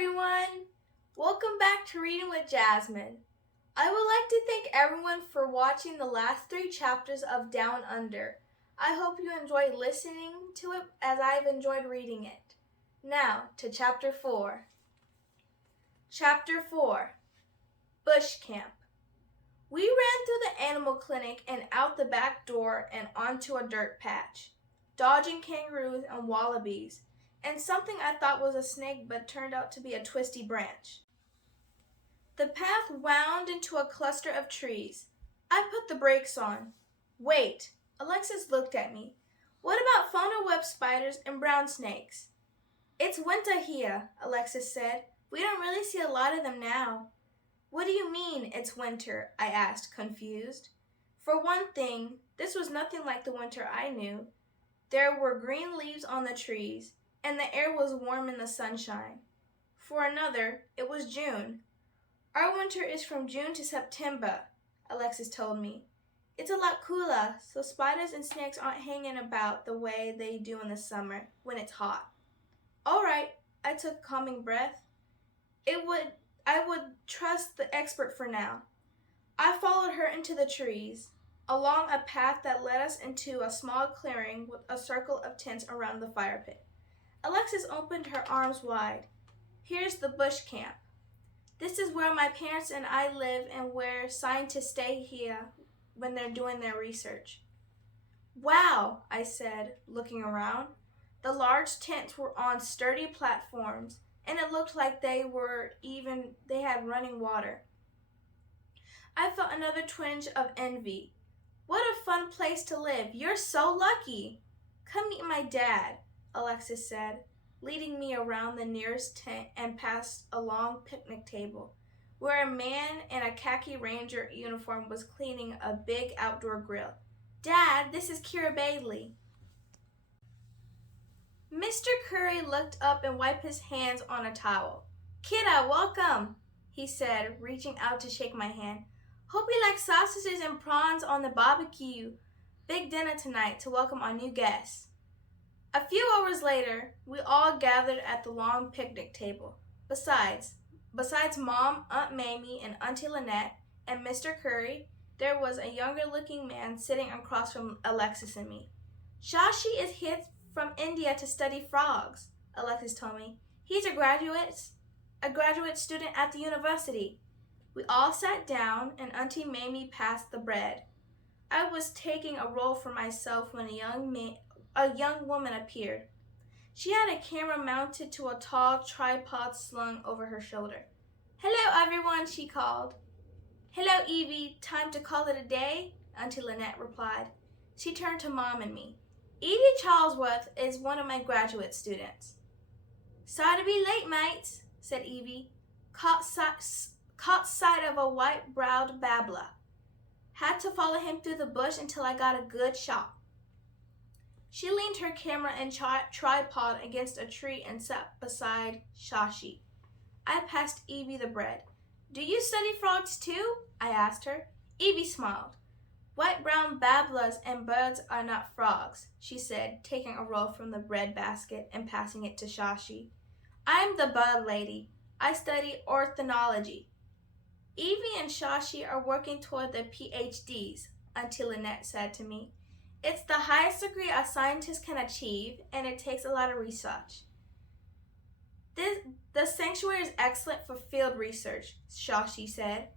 everyone! Welcome back to Reading with Jasmine. I would like to thank everyone for watching the last 3 chapters of Down Under. I hope you enjoyed listening to it as I've enjoyed reading it. Now to Chapter 4. Chapter 4. Bush Camp. We ran through the animal clinic and out the back door and onto a dirt patch, dodging kangaroos and wallabies, and something I thought was a snake but turned out to be a twisty branch. The path wound into a cluster of trees. I put the brakes on. Wait, Alexis looked at me. What about fauna web spiders and brown snakes? It's winter here, Alexis said. We don't really see a lot of them now. What do you mean, it's winter? I asked, confused. For one thing, this was nothing like the winter I knew. There were green leaves on the trees, and the air was warm in the sunshine. For another, it was June. Our winter is from June to September, Alexis told me. It's a lot cooler, so spiders and snakes aren't hanging about the way they do in the summer when it's hot. All right, I took a calming breath. I would trust the expert for now. I followed her into the trees, along a path that led us into a small clearing with a circle of tents around the fire pit. Alexis opened her arms wide. Here's the bush camp. This is where my parents and I live and where scientists stay here when they're doing their research. Wow, I said, looking around. The large tents were on sturdy platforms, and it looked like they had running water. I felt another twinge of envy. What a fun place to live. You're so lucky. Come meet my dad, Alexis said, leading me around the nearest tent and past a long picnic table, where a man in a khaki ranger uniform was cleaning a big outdoor grill. Dad, this is Kira Bailey. Mr. Curry looked up and wiped his hands on a towel. Kidda, welcome, he said, reaching out to shake my hand. Hope you like sausages and prawns on the barbecue. Big dinner tonight to welcome our new guests. A few hours later, we all gathered at the long picnic table. Besides Mom, Aunt Mamie, and Auntie Lynette, and Mr. Curry, there was a younger-looking man sitting across from Alexis and me. Shashi is here from India to study frogs, Alexis told me. He's a graduate student at the university. We all sat down, and Auntie Mamie passed the bread. I was taking a roll for myself when a young woman appeared. She had a camera mounted to a tall tripod slung over her shoulder. Hello, everyone, she called. Hello, Evie. Time to call it a day? Auntie Lynette replied. She turned to Mom and me. Evie Charlesworth is one of my graduate students. Sorry to be late, mates, said Evie. Caught sight of a white-browed babbler. Had to follow him through the bush until I got a good shot. She leaned her camera and tripod against a tree and sat beside Shashi. I passed Evie the bread. Do you study frogs too? I asked her. Evie smiled. White-brown babblers and birds are not frogs, she said, taking a roll from the bread basket and passing it to Shashi. I'm the bird lady. I study ornithology. Evie and Shashi are working toward their PhDs, Auntie Lynette said to me. It's the highest degree a scientist can achieve, and it takes a lot of research. The sanctuary is excellent for field research, Shashi said.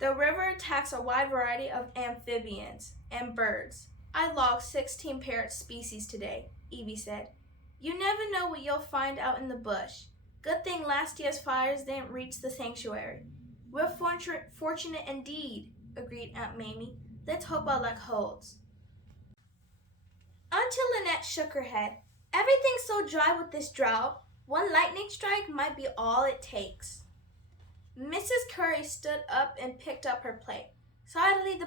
The river attacks a wide variety of amphibians and birds. I logged 16 parrot species today, Evie said. You never know what you'll find out in the bush. Good thing last year's fires didn't reach the sanctuary. We're fortunate indeed, agreed Aunt Mamie. Let's hope our luck holds. Auntie Lynette shook her head. Everything's so dry with this drought. One lightning strike might be all it takes. Mrs. Curry stood up and picked up her plate. Sorry to leave the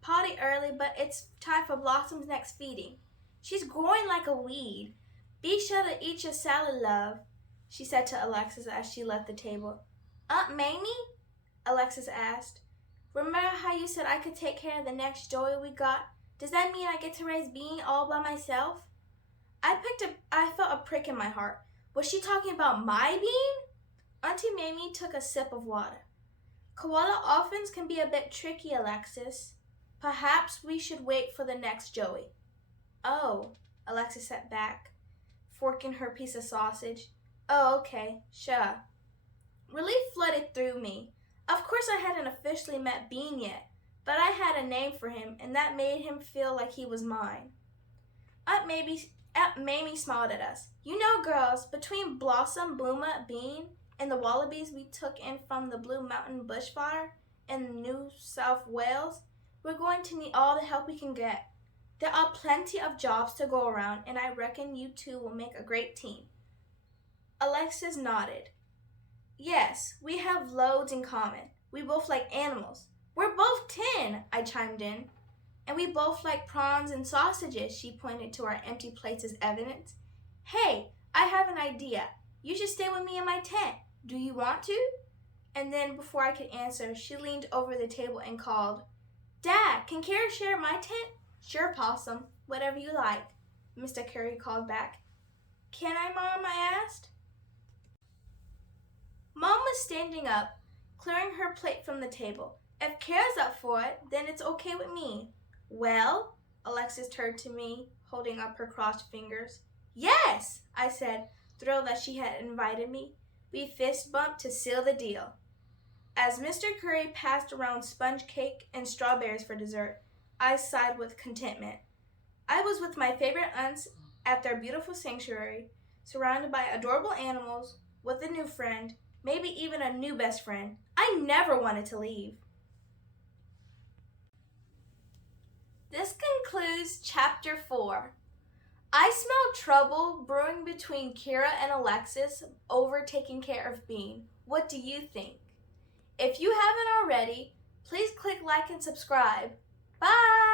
potty early, but it's time for Blossom's next feeding. She's growing like a weed. Be sure to eat your salad, love, she said to Alexis as she left the table. Aunt Mamie? Alexis asked. Remember how you said I could take care of the next joey we got? Does that mean I get to raise Bean all by myself? I felt a prick in my heart. Was she talking about my bean? Auntie Mamie took a sip of water. Koala orphans can be a bit tricky, Alexis. Perhaps we should wait for the next Joey. Oh, Alexis sat back, forking her piece of sausage. Oh, okay, sure. Relief flooded through me. Of course I hadn't officially met Bean yet, but I had a name for him, and that made him feel like he was mine. Aunt Mamie smiled at us. You know, girls, between Blossom, Blooma, Bean, and the wallabies we took in from the Blue Mountain bushfire in New South Wales, we're going to need all the help we can get. There are plenty of jobs to go around, and I reckon you two will make a great team. Alexis nodded. Yes, we have loads in common. We both like animals. We're both 10, I chimed in. And we both like prawns and sausages, she pointed to our empty plates as evidence. Hey, I have an idea. You should stay with me in my tent. Do you want to? And then before I could answer, she leaned over the table and called, Dad, can Carrie share my tent? Sure, Possum. Whatever you like, Mr. Curry called back. Can I, Mom? I asked. Mom was standing up, clearing her plate from the table. If Kara's up for it, then it's okay with me. Well, Alexis turned to me, holding up her crossed fingers. Yes, I said, thrilled that she had invited me. We fist bumped to seal the deal. As Mr. Curry passed around sponge cake and strawberries for dessert, I sighed with contentment. I was with my favorite aunts at their beautiful sanctuary, surrounded by adorable animals, with a new friend, maybe even a new best friend. I never wanted to leave. This concludes Chapter 4. I smell trouble brewing between Kira and Alexis over taking care of Bean. What do you think? If you haven't already, please click like and subscribe. Bye!